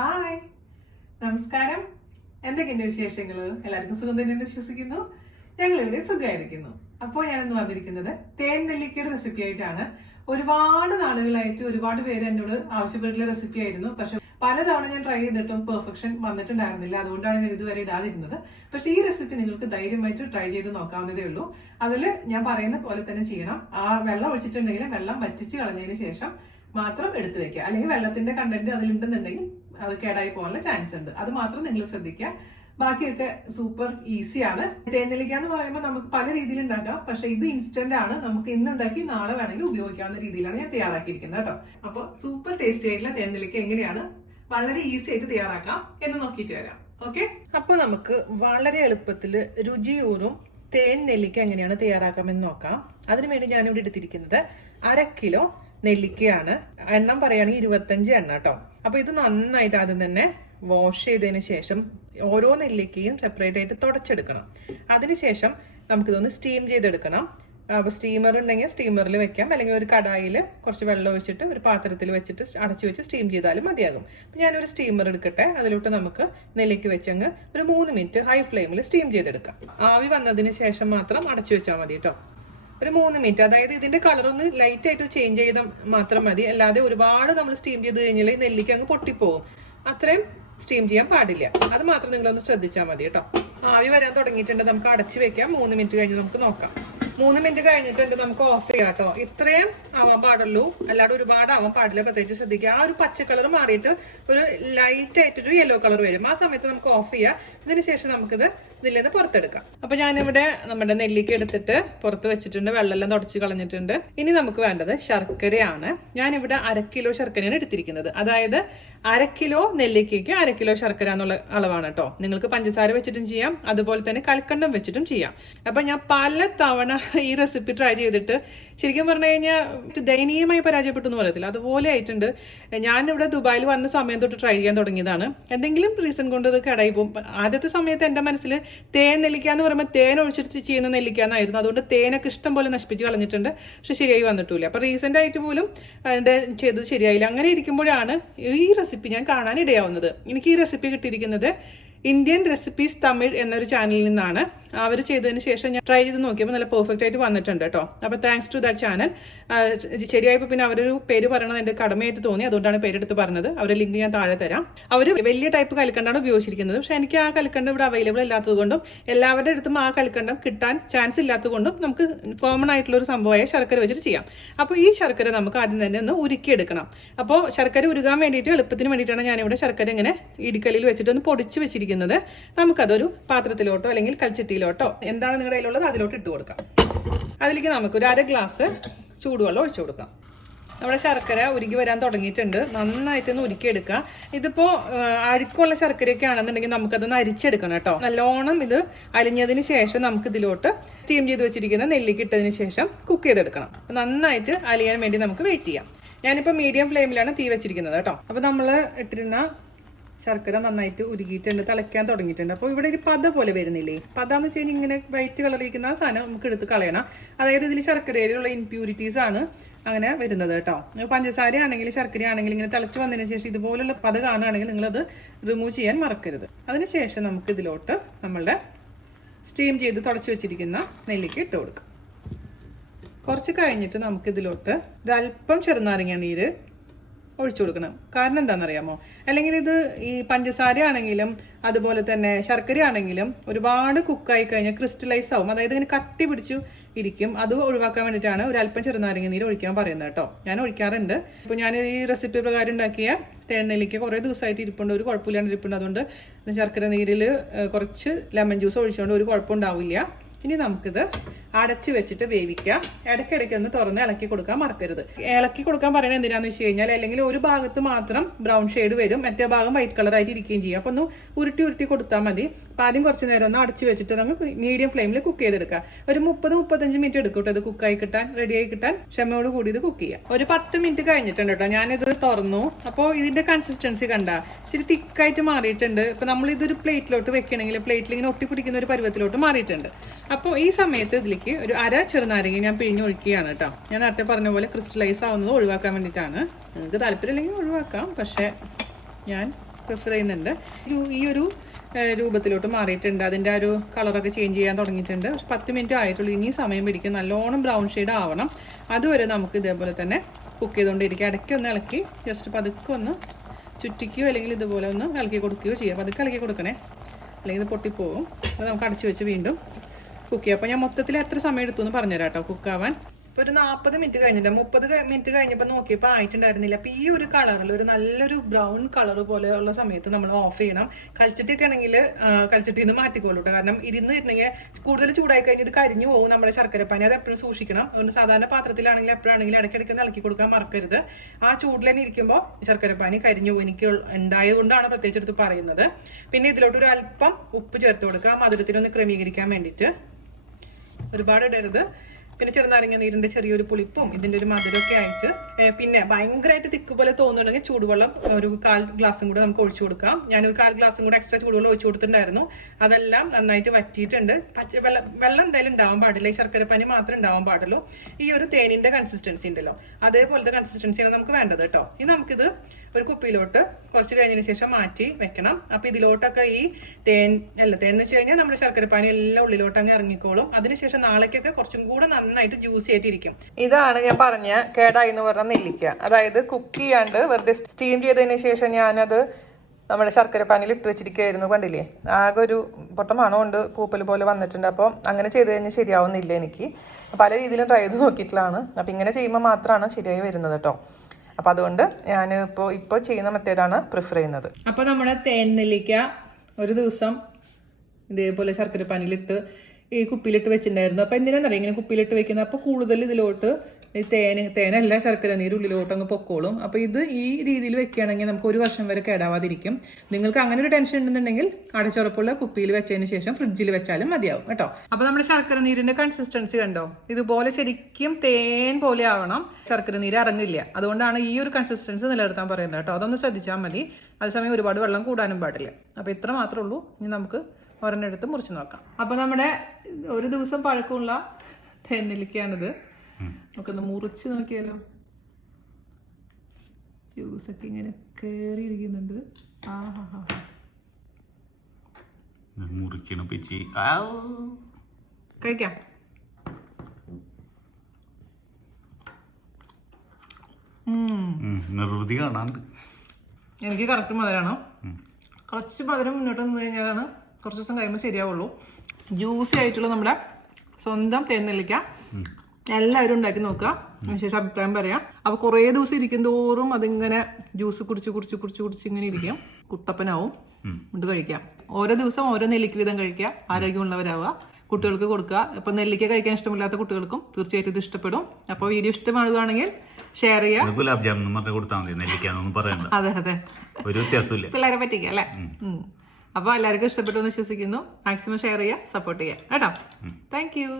Hi, നമസ്കാരം. എന്തൊക്കെയുണ്ട് വിശേഷങ്ങൾ? എല്ലാവർക്കും സുഖം തന്നെയെന്ന് വിശ്വസിക്കുന്നു. ഞങ്ങളിവിടെ സുഖമായിരിക്കുന്നു. അപ്പോൾ ഞാനിന്ന് വന്നിരിക്കുന്നത് തേൻ നെല്ലിക്കയുടെ റെസിപ്പി ആയിട്ടാണ്. ഒരുപാട് നാളുകളായിട്ട് ഒരുപാട് പേര് എന്നോട് ആവശ്യപ്പെട്ടുള്ള റെസിപ്പി ആയിരുന്നു. പക്ഷെ പലതവണ ഞാൻ ട്രൈ ചെയ്തിട്ടും പെർഫെക്ഷൻ വന്നിട്ടുണ്ടായിരുന്നില്ല. അതുകൊണ്ടാണ് ഞാൻ ഇതുവരെ ഇടാതിരുന്നത്. പക്ഷെ ഈ റെസിപ്പി നിങ്ങൾക്ക് ധൈര്യമായിട്ട് ട്രൈ ചെയ്ത് നോക്കാവുന്നതേ ഉള്ളൂ. അതിൽ ഞാൻ പറയുന്ന പോലെ തന്നെ ചെയ്യണം. ആ വെള്ളം ഒഴിച്ചിട്ടുണ്ടെങ്കിൽ വെള്ളം വറ്റിച്ച് കളഞ്ഞതിന് ശേഷം മാത്രം എടുത്തു വെക്കുക. അല്ലെങ്കിൽ വെള്ളത്തിന്റെ കണ്ടന്റ് അതിലുണ്ടെന്നുണ്ടെങ്കിൽ അത് കേടായി പോകാനുള്ള ചാൻസ് ഉണ്ട്. അത് മാത്രം നിങ്ങൾ ശ്രദ്ധിക്കുക. ബാക്കിയൊക്കെ സൂപ്പർ ഈസിയാണ്. തേനെല്ലിക്ക എന്ന് പറയുമ്പോൾ നമുക്ക് പല രീതിയിൽ ഉണ്ടാക്കാം. പക്ഷെ ഇത് ഇൻസ്റ്റന്റ് ആണ്. നമുക്ക് ഇന്ന് ഉണ്ടാക്കി നാളെ വേണമെങ്കിൽ ഉപയോഗിക്കാവുന്ന രീതിയിലാണ് ഞാൻ തയ്യാറാക്കിയിരിക്കുന്നത് കേട്ടോ. അപ്പോൾ സൂപ്പർ ടേസ്റ്റി ആയിട്ടുള്ള തേനെല്ലിക്ക എങ്ങനെയാണ് വളരെ ഈസി ആയിട്ട് തയ്യാറാക്കാം എന്ന് നോക്കിയിട്ട് വരാം. ഓക്കെ, അപ്പോൾ നമുക്ക് വളരെ എളുപ്പത്തിൽ രുചിയൂറും തേൻ നെല്ലിക്ക എങ്ങനെയാണ് തയ്യാറാക്കാമെന്ന് നോക്കാം. അതിനുവേണ്ടി ഞാനിവിടെ എടുത്തിരിക്കുന്നത് 1/2 കിലോ നെല്ലിക്കയാണ്. എണ്ണം പറയുകയാണെങ്കിൽ 25 എണ്ണ കേട്ടോ. അപ്പൊ ഇത് നന്നായിട്ട് ആദ്യം തന്നെ വാഷ് ചെയ്തതിന് ശേഷം ഓരോ നെല്ലിക്കയും സെപ്പറേറ്റ് ആയിട്ട് തുടച്ചെടുക്കണം. അതിനുശേഷം നമുക്കിതൊന്ന് സ്റ്റീം ചെയ്തെടുക്കണം. അപ്പോൾ സ്റ്റീമർ ഉണ്ടെങ്കിൽ സ്റ്റീമറിൽ വെക്കാം, അല്ലെങ്കിൽ ഒരു കടായിൽ കുറച്ച് വെള്ളം ഒഴിച്ചിട്ട് ഒരു പാത്രത്തിൽ വെച്ചിട്ട് അടച്ചു വെച്ച് സ്റ്റീം ചെയ്താലും മതിയാകും. അപ്പം ഞാനൊരു സ്റ്റീമർ എടുക്കട്ടെ. അതിലോട്ട് നമുക്ക് നെല്ലിക്ക വെച്ചങ്ങ് ഒരു 3 മിനിറ്റ് ഹൈ ഫ്ലെയിമിൽ സ്റ്റീം ചെയ്തെടുക്കാം. ആവി വന്നതിന് ശേഷം മാത്രം അടച്ചു വെച്ചാൽ മതി കേട്ടോ. ഒരു 3 മിനിറ്റ്, അതായത് ഇതിന്റെ കളർ ഒന്ന് ലൈറ്റ് ആയിട്ട് ചേഞ്ച് ചെയ്താൽ മാത്രം മതി. അല്ലാതെ ഒരുപാട് നമ്മൾ സ്റ്റീം ചെയ്ത് കഴിഞ്ഞാൽ നെല്ലിക്ക അങ്ങ് പൊട്ടിപ്പോവും. അത്രയും സ്റ്റീം ചെയ്യാൻ പാടില്ല. അത് മാത്രം നിങ്ങളൊന്ന് ശ്രദ്ധിച്ചാൽ മതി കേട്ടോ. ആവി വരാൻ തുടങ്ങിയിട്ടുണ്ട്. നമുക്ക് അടച്ചു വെക്കാം. 3 മിനിറ്റ് കഴിഞ്ഞ് നമുക്ക് നോക്കാം. 3 മിനിറ്റ് കഴിഞ്ഞിട്ടുണ്ട്. നമുക്ക് ഓഫ് ചെയ്യാം കേട്ടോ. ഇത്രയും ആവാൻ പാടുള്ളൂ, അല്ലാതെ ഒരുപാട് ആവാൻ പാടില്ല. പ്രത്യേകിച്ച് ശ്രദ്ധിക്കുക. ആ ഒരു പച്ച കളർ മാറിയിട്ട് ഒരു ലൈറ്റ് ആയിട്ടൊരു യെല്ലോ കളർ വരും. ആ സമയത്ത് നമുക്ക് ഓഫ് ചെയ്യാം. ഇതിന് ശേഷം നമുക്കിത് ഇതിൽ നിന്ന് പുറത്തെടുക്കാം. അപ്പൊ ഞാനിവിടെ നമ്മുടെ നെല്ലിക്ക എടുത്തിട്ട് പുറത്ത് വെച്ചിട്ടുണ്ട്. വെള്ളമെല്ലാം തുടച്ച് കളഞ്ഞിട്ടുണ്ട്. ഇനി നമുക്ക് വേണ്ടത് ശർക്കരയാണ്. ഞാനിവിടെ 1/2 കിലോ ശർക്കരയാണ് എടുത്തിരിക്കുന്നത്. അതായത് 1/2 കിലോ നെല്ലിക്കയ്ക്ക് 1/2 കിലോ ശർക്കര എന്നുള്ള അളവാണ് കേട്ടോ. നിങ്ങൾക്ക് പഞ്ചസാര വെച്ചിട്ടും ചെയ്യാം, അതുപോലെ തന്നെ കൽക്കണ്ടം വെച്ചിട്ടും ചെയ്യാം. അപ്പൊ ഞാൻ പല തവണ ഈ റെസിപ്പി ട്രൈ ചെയ്തിട്ട് ശരിക്കും പറഞ്ഞു കഴിഞ്ഞാൽ ദയനീയമായി പരാജയപ്പെട്ടു എന്ന് പറയത്തില്ല, അതുപോലെ ആയിട്ടുണ്ട്. ഞാനിവിടെ ദുബായിൽ വന്ന സമയം തൊട്ട് ട്രൈ ചെയ്യാൻ തുടങ്ങിയതാണ്. എന്തെങ്കിലും റീസൺ കൊണ്ട് ഇത് കടായി പോകും. ആദ്യത്തെ സമയത്ത് എൻ്റെ മനസ്സിൽ തേൻ നെല്ലിക്ക എന്ന് പറയുമ്പോൾ തേൻ ഒഴിച്ചിട്ട് ചെയ്യുന്ന നെല്ലിക്ക എന്നായിരുന്നു. അതുകൊണ്ട് തേനൊക്കെ ഇഷ്ടം പോലെ നശിപ്പിച്ച് കളഞ്ഞിട്ടുണ്ട്. പക്ഷെ ശരിയായി വന്നിട്ടില്ല. അപ്പൊ റീസെന്റ് ആയിട്ട് പോലും അതിന്റെ ചെയ്തത് ശരിയായില്ല. അങ്ങനെ ഇരിക്കുമ്പോഴാണ് ഈ റെസിപ്പി ഞാൻ കാണാൻ ഇടയാവുന്നത്. എനിക്ക് ഈ റെസിപ്പി കിട്ടിയിരിക്കുന്നത് ഇന്ത്യൻ റെസിപ്പീസ് തമിഴ് എന്നൊരു ചാനലിൽ നിന്നാണ്. അവർ ചെയ്തതിന് ശേഷം ഞാൻ ട്രൈ ചെയ്ത് നോക്കിയപ്പോൾ നല്ല പെർഫെക്റ്റ് ആയിട്ട് വന്നിട്ടുണ്ട് കേട്ടോ. അപ്പോൾ താങ്ക്സ് ടു ദാറ്റ് ചാനൽ. ശരിയായപ്പോൾ പിന്നെ അവരൊരു പേര് പറയണത് എൻ്റെ കടമയായിട്ട് തോന്നി. അതുകൊണ്ടാണ് പേരെടുത്ത് പറഞ്ഞത്. അവരുടെ ലിങ്ക് ഞാൻ താഴെ തരാം. അവർ വലിയ ടൈപ്പ് കൽക്കണ്ടാണ് ഉപയോഗിച്ചിരിക്കുന്നത്. പക്ഷെ എനിക്ക് ആ കൽക്കണ്ടം ഇവിടെ അവൈലബിൾ അല്ലാത്തത് കൊണ്ടും എല്ലാവരുടെ അടുത്തും ആ കൽക്കണ്ടം കിട്ടാൻ ചാൻസ് ഇല്ലാത്തത് കൊണ്ടും നമുക്ക് കോമൺ ആയിട്ടുള്ള ഒരു സംഭവമായ ശർക്കര വെച്ചിട്ട് ചെയ്യാം. അപ്പോൾ ഈ ശർക്കര നമുക്ക് ആദ്യം തന്നെ ഒന്ന് ഉരുക്കിയെടുക്കണം. അപ്പോൾ ശർക്കര ഉരുകാൻ വേണ്ടിയിട്ട് എളുപ്പത്തിന് വേണ്ടിയിട്ടാണ് ഞാനിവിടെ ശർക്കര ഇങ്ങനെ ഇടിക്കലിൽ വെച്ചിട്ട് ഒന്ന് പൊടിച്ച് വെച്ചിരിക്കുന്നത്. നമുക്കതൊരു പാത്രത്തിലോട്ടോ അല്ലെങ്കിൽ കൽച്ചട്ടിയിലോട്ടോ എന്താണ് നിങ്ങളുടെ കയ്യിലുള്ളത് അതിലോട്ട് ഇട്ട് കൊടുക്കാം. അതിലേക്ക് നമുക്കൊരു 1/2 ഗ്ലാസ് ചൂടുവെള്ളം ഒഴിച്ചു കൊടുക്കാം. നമ്മുടെ ശർക്കര ഉരുകി വരാൻ തുടങ്ങിയിട്ടുണ്ട്. നന്നായിട്ടൊന്ന് ഉരുക്കിയെടുക്കുക. ഇതിപ്പോ അഴുക്കുള്ള ശർക്കരയൊക്കെ ആണെന്നുണ്ടെങ്കിൽ നമുക്കതൊന്ന് അരിച്ചെടുക്കണം കേട്ടോ. നല്ലോണം ഇത് അലിഞ്ഞതിന് ശേഷം നമുക്ക് ഇതിലോട്ട് സ്റ്റീം ചെയ്ത് വെച്ചിരിക്കുന്ന നെല്ലിക്ക ഇട്ടതിന് ശേഷം കുക്ക് ചെയ്തെടുക്കണം. നന്നായിട്ട് അലിയാൻ വേണ്ടി നമുക്ക് വെയിറ്റ് ചെയ്യാം. ഞാനിപ്പോൾ മീഡിയം ഫ്ലെയിമിലാണ് തീ വെച്ചിരിക്കുന്നത് കേട്ടോ. അപ്പോൾ നമ്മൾ ഇട്ടിരുന്ന ശർക്കര നന്നായിട്ട് ഉരുകിയിട്ടുണ്ട്, തിളയ്ക്കാൻ തുടങ്ങിയിട്ടുണ്ട്. അപ്പോൾ ഇവിടെ ഒരു പത പോലെ വരുന്നില്ലേ? പത എന്ന് വെച്ച് കഴിഞ്ഞാൽ ഇങ്ങനെ വൈറ്റ് കളറിരിക്കുന്ന ആ സാധനം നമുക്ക് എടുത്ത് കളയണം. അതായത് ഇതിൽ ശർക്കരയിലുള്ള ഇംപ്യൂരിറ്റീസ് ആണ് അങ്ങനെ വരുന്നത് കേട്ടോ. പഞ്ചസാര ആണെങ്കിലും ശർക്കര ആണെങ്കിലും ഇങ്ങനെ തിളച്ച് വന്നതിന് ശേഷം ഇതുപോലുള്ള പത കാണുകയാണെങ്കിൽ നിങ്ങളത് റിമൂവ് ചെയ്യാൻ മറക്കരുത്. അതിനുശേഷം നമുക്ക് ഇതിലോട്ട് നമ്മളുടെ സ്റ്റീം ചെയ്ത് തുടച്ച് വെച്ചിരിക്കുന്ന നെല്ലിക്ക ഇട്ട് കൊടുക്കാം. കുറച്ച് കഴിഞ്ഞിട്ട് നമുക്കിതിലോട്ട് ഒരല്പം ചെറുനാരങ്ങ നീര് ഒഴിച്ചു കൊടുക്കണം. കാരണം എന്താണെന്നറിയാമോ? അല്ലെങ്കിൽ ഇത് ഈ പഞ്ചസാര ആണെങ്കിലും അതുപോലെ തന്നെ ശർക്കര ആണെങ്കിലും ഒരുപാട് കുക്കായി കഴിഞ്ഞാൽ ക്രിസ്റ്റലൈസ് ആവും. അതായത് ഇങ്ങനെ കട്ടി പിടിച്ചു ഇരിക്കും. അത് ഒഴിവാക്കാൻ വേണ്ടിയിട്ടാണ് ഒരല്പം ചെറുനാരങ്ങ നീര് ഒഴിക്കാൻ പറയുന്നത് കേട്ടോ. ഞാൻ ഒഴിക്കാറുണ്ട്. ഇപ്പോൾ ഞാൻ ഈ റെസിപ്പി പ്രകാരം ഉണ്ടാക്കിയ തേൻ നെല്ലിക്ക കുറേ ദിവസമായിട്ട് ഇരിപ്പുണ്ട്, ഒരു കുഴപ്പമില്ലാണ്ട് ഇരിപ്പുണ്ട്. അതുകൊണ്ട് ശർക്കര നീരിൽ കുറച്ച് ലെമൺ ജ്യൂസ് ഒഴിച്ചുകൊണ്ട് ഒരു കുഴപ്പമുണ്ടാവില്ല. ഇനി നമുക്കിത് അടച്ചു വെച്ചിട്ട് വേവിക്കാം. ഇടയ്ക്കിടയ്ക്ക് ഒന്ന് തുറന്ന് ഇളക്കി കൊടുക്കാൻ മറക്കരുത്. ഇളക്കി കൊടുക്കാൻ പറയുന്നത് എന്തിനാന്ന് വെച്ച് കഴിഞ്ഞാൽ അല്ലെങ്കിൽ ഒരു ഭാഗത്ത് മാത്രം ബ്രൗൺ ഷെയ്ഡ് വരും, മറ്റേ ഭാഗം വൈറ്റ് കളറായിട്ട് ഇരിക്കുകയും ചെയ്യും. അപ്പൊ ഒന്ന് ഉരുട്ടി കൊടുത്താൽ മതി. അപ്പൊ ആദ്യം കുറച്ച് നേരം ഒന്ന് അടച്ചു വെച്ചിട്ട് നമുക്ക് മീഡിയം ഫ്ലെയിമിൽ കുക്ക് ചെയ്തെടുക്കാം. ഒരു 30-35 മിനിറ്റ് എടുക്കും കേട്ടോ ഇത് കുക്കായി കിട്ടാൻ, റെഡിയായി കിട്ടാൻ. ക്ഷമയോട് കൂടി ഇത് കുക്ക് ചെയ്യാം. ഒരു 10 മിനിറ്റ് കഴിഞ്ഞിട്ടുണ്ട് കേട്ടോ. ഞാനിത് തുറന്നു. അപ്പോൾ ഇതിന്റെ കൺസിസ്റ്റൻസി കണ്ട ഇച്ചിരി തിക്കായിട്ട് മാറിയിട്ടുണ്ട്. ഇപ്പൊ നമ്മൾ ഇതൊരു പ്ലേറ്റിലോട്ട് വെക്കണമെങ്കിൽ പ്ലേറ്റിൽ ഇങ്ങനെ ഒട്ടിപ്പിടിക്കുന്ന ഒരു പരുവത്തിലോട്ട് മാറിയിട്ടുണ്ട്. അപ്പോൾ ഈ സമയത്ത് ഇതിലേക്ക് ഒരു 1/2 ചെറുനാരങ്ങ ഞാൻ പിഴിഞ്ഞൊഴിക്കുകയാണ് കേട്ടോ. ഞാൻ നേരത്തെ പറഞ്ഞ പോലെ ക്രിസ്റ്റലൈസ് ആവുന്നത് ഒഴിവാക്കാൻ വേണ്ടിയിട്ടാണ്. നിങ്ങൾക്ക് താല്പര്യമില്ലെങ്കിൽ ഒഴിവാക്കാം, പക്ഷെ ഞാൻ പ്രിഫർ ചെയ്യുന്നുണ്ട്. ഈ ഒരു രൂപത്തിലോട്ട് മാറിയിട്ടുണ്ട്. അതിൻ്റെ ആ ഒരു കളറൊക്കെ ചേഞ്ച് ചെയ്യാൻ തുടങ്ങിയിട്ടുണ്ട്. 10 മിനിറ്റ് ആയിട്ടുള്ളൂ. ഇനി സമയം പിടിക്കും. നല്ലോണം ബ്രൗൺ ഷെയ്ഡ് ആവണം. അതുവരെ നമുക്ക് ഇതേപോലെ തന്നെ കുക്ക് ചെയ്തുകൊണ്ടിരിക്കുക. ഇടയ്ക്ക് ഒന്ന് ഇളക്കി ജസ്റ്റ് പതുക്കെ ഒന്ന് ചുറ്റിക്കുകയോ അല്ലെങ്കിൽ ഇതുപോലെ ഒന്ന് ഇളക്കി കൊടുക്കുകയോ ചെയ്യാം. പതുക്കെ ഇളക്കി കൊടുക്കണേ, അല്ലെങ്കിൽ ഇത് പൊട്ടിപ്പോവും. അപ്പോൾ നമുക്ക് അടച്ചു വെച്ച് വീണ്ടും കുക്ക് ചെയ്യാം. അപ്പോൾ ഞാൻ മൊത്തത്തിൽ എത്ര സമയം എടുത്തു എന്ന് പറഞ്ഞുതരാം കേട്ടോ കുക്കാവാൻ. ഇപ്പോൾ ഒരു 40 മിനിറ്റ് കഴിഞ്ഞിട്ട് 30 മിനിറ്റ് കഴിഞ്ഞപ്പോൾ നോക്കിയപ്പോൾ ആയിട്ടുണ്ടായിരുന്നില്ല. അപ്പോൾ ഈ ഒരു കളറിൽ ഒരു നല്ലൊരു ബ്രൗൺ കളർ പോലെയുള്ള സമയത്ത് നമ്മൾ ഓഫ് ചെയ്യണം. കൽച്ചട്ടിയൊക്കെ ആണെങ്കിൽ കൽച്ചട്ടിയിൽ നിന്ന് മാറ്റിക്കോളൂ കേട്ടോ. കാരണം ഇരുന്നിട്ടുണ്ടെങ്കിൽ കൂടുതൽ ചൂടായി കഴിഞ്ഞ് ഇത് കരിഞ്ഞു പോകും നമ്മുടെ ശർക്കരപ്പാനി. അത് എപ്പോഴും സൂക്ഷിക്കണം. അതുകൊണ്ട് സാധാരണ പാത്രത്തിലാണെങ്കിലും എപ്പോഴാണെങ്കിലും ഇടയ്ക്കിടയ്ക്ക് ഇളക്കി കൊടുക്കാൻ മറക്കരുത്. ആ ചൂടിൽ തന്നെ ഇരിക്കുമ്പോൾ ശർക്കരപ്പാനി കരിഞ്ഞു പോകും. എനിക്ക് ഉണ്ടായതുകൊണ്ടാണ് പ്രത്യേകിച്ച് എടുത്ത് പറയുന്നത്. പിന്നെ ഇതിലോട്ടൊരു അല്പം ഉപ്പ് ചേർത്ത് കൊടുക്കുക, മധുരത്തിനൊന്ന് ക്രമീകരിക്കാൻ വേണ്ടിയിട്ട്. ഒരുപാട് ഇടരുത്. പിന്നെ ചെറുനാരങ്ങ നീരിന്റെ ചെറിയൊരു പുളിപ്പും ഇതിന്റെ ഒരു മധുരമൊക്കെ ആയിട്ട്, പിന്നെ ഭയങ്കരമായിട്ട് തിക്ക് പോലെ തോന്നുന്നുണ്ടെങ്കിൽ ചൂടുവെള്ളം ഒരു 1/4 ഗ്ലാസും കൂടെ നമുക്ക് ഒഴിച്ചു കൊടുക്കാം. ഞാനൊരു 1/4 ഗ്ലാസും കൂടെ എക്സ്ട്രാ ചൂടുവെള്ളം ഒഴിച്ചു കൊടുത്തിട്ടുണ്ടായിരുന്നു. അതെല്ലാം നന്നായിട്ട് വറ്റിയിട്ടുണ്ട്. വെള്ളം എന്തായാലും ഉണ്ടാവാൻ പാടില്ല. ഈ ശർക്കരപ്പാനി മാത്രമേ ഉണ്ടാവാൻ പാടുള്ളൂ. ഈ ഒരു തേനിന്റെ കൺസിസ്റ്റൻസി ഉണ്ടല്ലോ, അതേപോലത്തെ കൺസിസ്റ്റൻസിയാണ് നമുക്ക് വേണ്ടത് കേട്ടോ. ഇനി നമുക്കിത് ഒരു കുപ്പിയിലോട്ട് കുറച്ച് കഴിഞ്ഞതിന് ശേഷം മാറ്റി വെക്കണം. അപ്പൊ ഇതിലോട്ടൊക്കെ ഈ തേൻ എന്ന് വെച്ച് കഴിഞ്ഞാൽ നമ്മുടെ ശർക്കരപ്പാനി എല്ലാം ഉള്ളിലോട്ട് അങ്ങ് ഇറങ്ങിക്കോളും. അതിനുശേഷം നാളേക്കൊക്കെ കുറച്ചും കൂടെ നന്നായിട്ട് ജ്യൂസി ആയിട്ടിരിക്കും. ഇതാണ് ഞാൻ പറഞ്ഞ കേടായി എന്ന് പറഞ്ഞ നെല്ലിക്ക. അതായത് കുക്ക് ചെയ്യാണ്ട് വെറുതെ സ്റ്റീം ചെയ്തതിന് ശേഷം ഞാനത് നമ്മുടെ ശർക്കരപ്പാനിൽ ഇട്ട് വെച്ചിരിക്കുകയായിരുന്നു. കണ്ടില്ലേ, ആകെ ഒരു പൊട്ടമാണോ കൊണ്ട് പൂപ്പൽ പോലെ വന്നിട്ടുണ്ട്. അപ്പോൾ അങ്ങനെ ചെയ്ത് കഴിഞ്ഞാൽ ശരിയാവുന്നില്ല. എനിക്ക് പല രീതിയിലും ട്രൈ ചെയ്ത് നോക്കിയിട്ടുള്ളതാണ്. അപ്പം ഇങ്ങനെ ചെയ്യുമ്പോൾ മാത്രമാണ് ശരിയായി വരുന്നത് കേട്ടോ. അപ്പം അതുകൊണ്ട് ഞാൻ ഇപ്പോൾ ചെയ്യുന്ന മെത്തേഡാണ് പ്രിഫർ ചെയ്യുന്നത്. അപ്പോൾ നമ്മുടെ തേൻ നെല്ലിക്ക ഒരു ദിവസം ഇതേപോലെ ശർക്കരപ്പാനിലിട്ട് ഈ കുപ്പിയിലിട്ട് വെച്ചിട്ടുണ്ടായിരുന്നു. അപ്പോൾ എന്തിനാണെന്നറിയാം ഇങ്ങനെ കുപ്പിയിലിട്ട് വെക്കുന്നത്? അപ്പോൾ കൂടുതൽ ഇതിലോട്ട് ഈ തേനല്ല ശർക്കര നീര് ഉള്ളിലോട്ട് അങ്ങ് പൊക്കോളും. അപ്പോൾ ഇത് ഈ രീതിയിൽ വെക്കുകയാണെങ്കിൽ നമുക്ക് 1 വർഷം വരെ കേടാവാതിരിക്കും. നിങ്ങൾക്ക് അങ്ങനെ ഒരു ടെൻഷൻ ഉണ്ടെന്നുണ്ടെങ്കിൽ അടച്ചുറപ്പുള്ള കുപ്പിയിൽ വെച്ചതിന് ശേഷം ഫ്രിഡ്ജിൽ വെച്ചാലും മതിയാവും കേട്ടോ. അപ്പോൾ നമ്മുടെ ശർക്കര നീരിന്റെ കൺസിസ്റ്റൻസി കണ്ടോ? ഇതുപോലെ ശരിക്കും തേൻ പോലെ ആവണം. ശർക്കര നീര് ഇറങ്ങില്ല. അതുകൊണ്ടാണ് ഈ ഒരു കൺസിസ്റ്റൻസി നിലനിർത്താൻ പറയുന്നത് കേട്ടോ. അതൊന്ന് ശ്രദ്ധിച്ചാൽ മതി. അതേസമയം ഒരുപാട് വെള്ളം കൂടാനും പാടില്ല. അപ്പോൾ ഇത്ര മാത്രമേ ഉള്ളൂ. ഇനി നമുക്ക് ഒരെണ്ണെടുത്ത് മുറിച്ച് നോക്കാം. അപ്പോൾ നമ്മുടെ ഒരു ദിവസം പഴക്കമുള്ള തേൻ നെല്ലിക്കയാണിത്. നമുക്കൊന്ന് മുറിച്ച് നോക്കിയാലോ. ജ്യൂസൊക്കെ ഇങ്ങനെ കയറിയിരിക്കുന്നുണ്ട്. കഴിക്കാം. നിർവൃതി കാണാണ്ട് എനിക്ക് കറക്റ്റ് മധുരമാണ്. കുറച്ച് മധുരം മുന്നോട്ട് നിന്ന് കഴിഞ്ഞാലാണ് കുറച്ച് ദിവസം കഴിയുമ്പോൾ ശരിയാവുള്ളൂ. ജ്യൂസി ആയിട്ടുള്ള നമ്മുടെ സ്വന്തം തേൻ നെല്ലിക്ക എല്ലാവരും ഉണ്ടാക്കി നോക്കുക. അതിനുശേഷം അഭിപ്രായം പറയാം. അപ്പോൾ കുറേ ദിവസം ഇരിക്കും തോറും അതിങ്ങനെ ജ്യൂസ് കുടിച്ച് ഇങ്ങനെ ഇരിക്കും. കുട്ടപ്പനാവും. ഇത് കഴിക്കാം. ഓരോ ദിവസം ഓരോ നെല്ലിക്ക വീതം കഴിക്കുക. ആരോഗ്യമുള്ളവരാവുക. കുട്ടികൾക്ക് കൊടുക്കുക. ഇപ്പം നെല്ലിക്ക കഴിക്കാൻ ഇഷ്ടമില്ലാത്ത കുട്ടികൾക്കും തീർച്ചയായിട്ടും ഇത് ഇഷ്ടപ്പെടും. അപ്പോൾ വീഡിയോ ഇഷ്ടമാകുകയാണെങ്കിൽ ഷെയർ ചെയ്യുക. ഗുലാബ് ജാമുൻ മാത്രം കൊടുത്താൽ മതി, നെല്ലിക്കാന്നൊന്നും പറയണ്ട. അതെ അതെ, ഒരു വ്യത്യാസമില്ല. പിള്ളേരെ പറ്റിക്കാം അല്ലേ? അപ്പോൾ എല്ലാവർക്കും ഇഷ്ടപ്പെട്ടു എന്ന് വിശ്വസിക്കുന്നു. മാക്സിമം ഷെയർ ചെയ്യുക, സപ്പോർട്ട് ചെയ്യുക കേട്ടോ. Thank you.